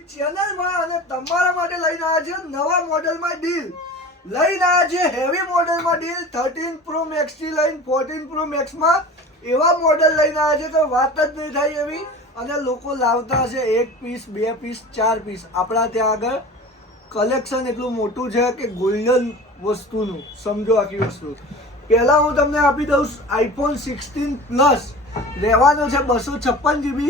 આપણી ચેનલમાં અને તમારા માટે લઈને આવ્યા છે નવા મોડેલમાં ડીલ લઈને આવ્યા છે હેવી મોડેલમાં ડીલ 13 પ્રો મેક્સ થી લઈને 14 પ્રો મેક્સમાં એવા મોડેલ લઈને આવ્યા છે કે વાત જ નહીં થાય એવી અને લોકો લાવતા હશે 1 પીસ 2 પીસ 4 પીસ આપણા ત્યાં આગળ કલેક્શન એટલું મોટું છે કે ગોલ્ડન વસ્તુનું સમજો આખી વસ્તુ પહેલાં હું તમને આપી દઉં આઈફોન 16 પ્લસ રહેવાનો છે 256 GB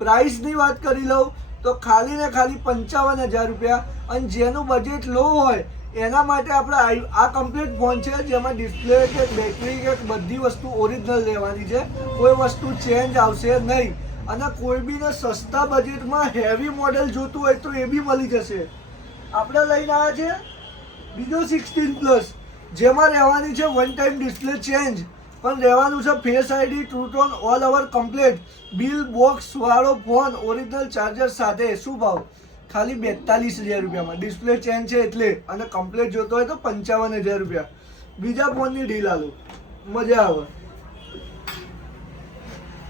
પ્રાઇસની વાત કરી લઉં તો ખાલી ને ખાલી 55,000 રૂપિયા અને જેનું બજેટ લો હોય એના માટે આપણે આ કમ્પ્લીટ ફોન છે જેમાં ડિસ્પ્લે કે બેટરી કે બધી વસ્તુ ઓરિજિનલ રહેવાની છે કોઈ વસ્તુ ચેન્જ આવશે નહીં અને કોઈ બીને સસ્તા બજેટમાં હેવી મોડેલ જોતું હોય તો એ બી મળી જશે આપણે લઈને આવ્યા છે બીજો 16 પ્લસ જેમાં રહેવાની છે વન ટાઈમ ડિસ્પ્લે ચેન્જ પણ રહેવાનું છે face ID true tone all over complete bill box વાળો ફોન ઓરિજિનલ ચાર્જર સાથે શું ભાવ ખાલી 42,000 રૂપિયામાં ડિસ્પ્લે ચેન્જ છે એટલે અને કમ્પ્લીટ જોતો હોય તો 55,000 રૂપિયા બીજા ફોનની ડીલ આલો મજા આવે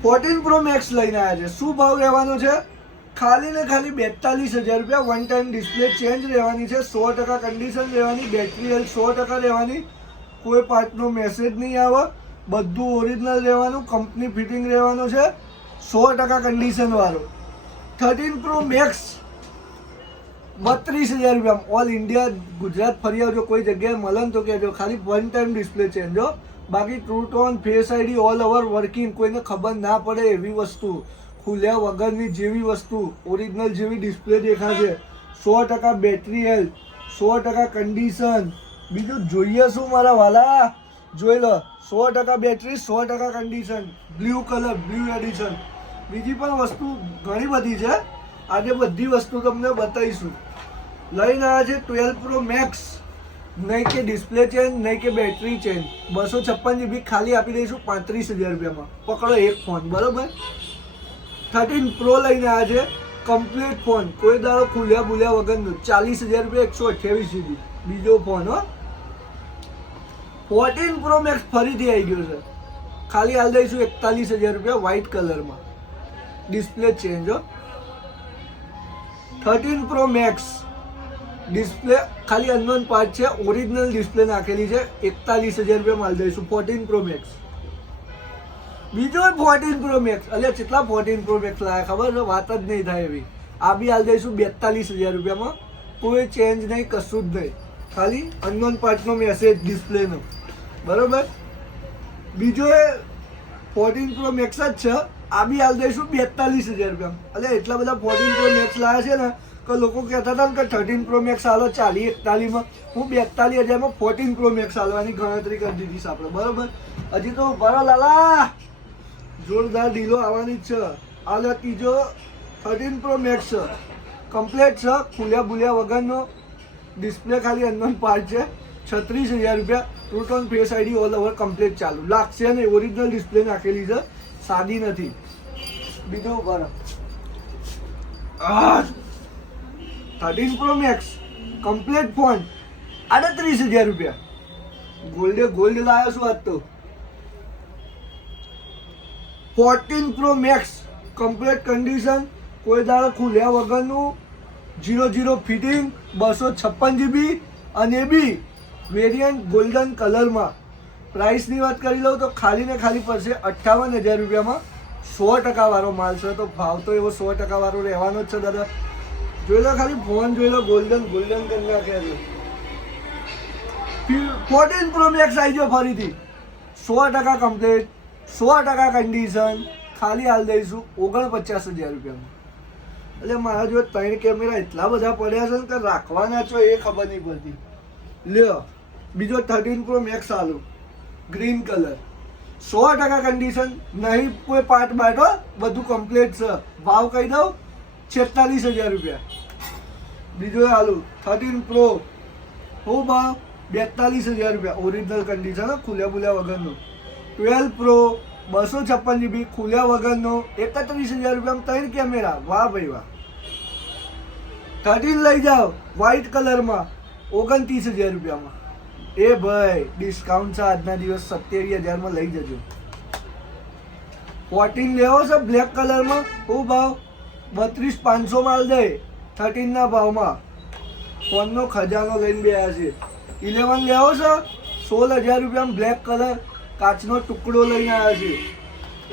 14 પ્રો મેક્સ લઈને આવ્યા છે શું ભાવ રહેવાનો છે ખાલી ને ખાલી 42,000 રૂપિયા વન ટાઈમ ડિસ્પ્લે ચેન્જ રહેવાની છે 100% કન્ડિશન રહેવાની બેટરી હેલ્થ 100% રહેવાની કોઈ પાર્ટનો મેસેજ નહીં આવે બધું ઓરિજિનલ રહેવાનું કંપની ફિટિંગ રહેવાનું છે 100% કન્ડિશન વાળો 13 પ્રો મેક્સ 32,000 રૂપિયા ઓલ ઇન્ડિયા ગુજરાત ફરી આવજો કોઈ જગ્યાએ મળે તો કહેજો ખાલી વન ટાઈમ ડિસ્પ્લે ચેન્જ હો બાકી true tone face ID all over working કોઈને ખબર ના પડે એવી વસ્તુ ખુલ્યા વગરની જેવી વસ્તુ ઓરિજિનલ જેવી ડિસ્પ્લે દેખાશે 100% બેટરી હેલ્થ 100% કન્ડિશન બીજું જોઈએ શું મારા વાલા જોઈ લો 100% battery 100% condition blue colour blue addition બીજી પણ વસ્તુ ઘણી બધી છે આજે બધી વસ્તુ તમને બતાવીશું લઈને આવ્યા છે 12 પ્રો મેક્સ નહીં કે ડિસ્પ્લે ચેન્જ નહીં કે બેટરી ચેન્જ 256 GB ખાલી આપી દઈશું 35,000 રૂપિયામાં પકડો એક ફોન બરોબર 13 પ્રો લઈને આવ્યા છે કમ્પ્લીટ ફોન કોઈ દાડો ખુલ્યા બુલ્યા વગરનું 40,000 રૂપિયા 128 GB બીજો ફોન હો 14 પ્રો મેક્સ ફરીથી આવી ગયો છે ખાલી હાલ દઈશું 41,000 રૂપિયા વ્હાઇટ કલરમાં ડિસ્પ્લે ચેન્જ હો 13 પ્રો મેક્સ ડિસ્પ્લે ખાલી અનનોન પાર્ટ છે ઓરિજિનલ ડિસ્પ્લે નાખેલી છે 41,000 રૂપિયા માલ દઈશું 14 પ્રો મેક્સ બીજો 14 પ્રો મેક્સ એટલે કેટલા 14 પ્રો મેક્સ લાયા ખબર છે વાત જ નહીં થાય એવી આ બી હાલ દઈશું 42,000 રૂપિયામાં કોઈ ચેન્જ નહીં કશું જ નહીં ખાલી અનનોન પાર્ટનો મેસેજ ડિસ્પ્લેનો બરોબર બીજો એ 14 પ્રો મેક્સ જ છે આ બી હાલ દઈશું 42,000 રૂપિયામાં એટલે એટલા બધા 14 પ્રો મેક્સ લાયા છે ને કે લોકો કહેતા હતા કે 13 પ્રો મેક્સ હાલો 40-41માં હું 42,000માં 14 પ્રો મેક્સ હાલવાની ગણતરી કરી દીધી આપણે બરોબર હજી તો બરો લાલા જોરદાર ડીલો આવવાની જ છે આ ત્રીજો 13 પ્રો મેક્સ છે કમ્પ્લેટ છે ખુલ્યા બુલ્યા વગરનો ડિસ્પ્લે ખાલી અનનોન પાર્ટ છે 36,000 રૂપિયા true tone face ID all over complete ચાલુ લાગશે ને ઓરિજિનલ ડિસ્પ્લે નાખેલી છે સાદી નથી બીજું બરાબર 13 પ્રો મેક્સ કમ્પ્લીટ ફોન 38,000 રૂપિયા ગોલ્ડ લાવ્યો છું આજ તો 14 પ્રો મેક્સ કમ્પ્લીટ કન્ડિશન કોઈ દાડો ખુલ્યા વગરનું 0 ફિટિંગ 256 GB અને બી વેરિયન્ટ ગોલ્ડન કલરમાં પ્રાઇસની વાત કરી લઉં તો ખાલી ને ખાલી પડશે 58,000 રૂપિયામાં 100% વાળો માલ છે તો ભાવ તો એવો 100% વાળો રહેવાનો જ છે દાદા જોઈ લો ખાલી ફોન જોઈ લો ગોલ્ડન કરી નાખ્યા છે 14 પ્રો મેક્સ આવી ગયો ફરીથી 100% કમ્પ્લીટ 100% કન્ડિશન ખાલી હાલ દઈશું 49,000 રૂપિયામાં એટલે મારા જો 3 કેમેરા એટલા બધા પડ્યા છે કે રાખવાના છો એ ખબર નહીં પડતી લ્યો બીજો 13 પ્રો મેક્સ આલું ગ્રીન કલર 100% કન્ડિશન નહીં કોઈ પાર્ટ બાટો બધું કમ્પ્લીટ છે ભાવ કહી દઉં 46,000 રૂપિયા બીજો આલું 13 પ્રો હું ભાવ 42,000 રૂપિયા ઓરિજિનલ કન્ડિશન ખુલ્યા બુલ્યા વગરનો 12 પ્રો 256 GB ખુલ્યા વગરનો 31,000 રૂપિયામાં 3 કેમેરા વાહ ભાઈ વાહ 13 લઈ જાઓ વ્હાઇટ કલરમાં 29,000 રૂપિયામાં એ ભાઈ ડિસ્કાઉન્ટ છે આજના દિવસ 27,000માં લઈ જજો 14 લેવો છે બ્લેક કલરમાં હું ભાવ 32,500 માલ દે 13ના ભાવમાં ફોનનો ખજાનો લઈને બેઠા છે. 11 લેવો છે 16,000 રૂપિયામાં બ્લેક કલર કાચનો ટુકડો લઈને આવ્યા છે.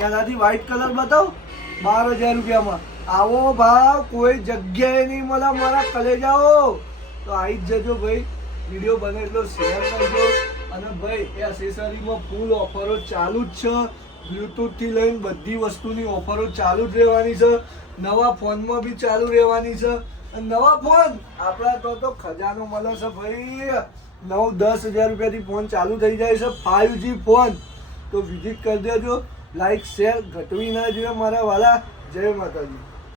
એનાથી વ્હાઈટ કલર બતાવ 12,000 રૂપિયામાં. આવો ભાવ કોઈ જગ્યાએ નહીં મળે મારા કલેજાઓ. તો આવી જ જજો ભાઈ. વિડીયો બને એટલો શેર કરજો. અને ભાઈ એ એસેસરીમાં ફૂલ ઓફરો ચાલુ જ છે. બ્લૂટૂથથી લઈને બધી વસ્તુની ઓફરો ચાલુ જ રહેવાની છે. નવા ફોનમાં બી ચાલુ રહેવાની છે. અને નવા ફોન આપણા તો ખજાનો મળે છે ભાઈ. 9-10 હજાર રૂપિયાથી ફોન ચાલુ થઈ જાય છે 5G ફોન. તો વિઝિટ કરી દેજો. લાઈક શેર ઘટવી ના જોઈએ મારા વાલા. જય માતાજી.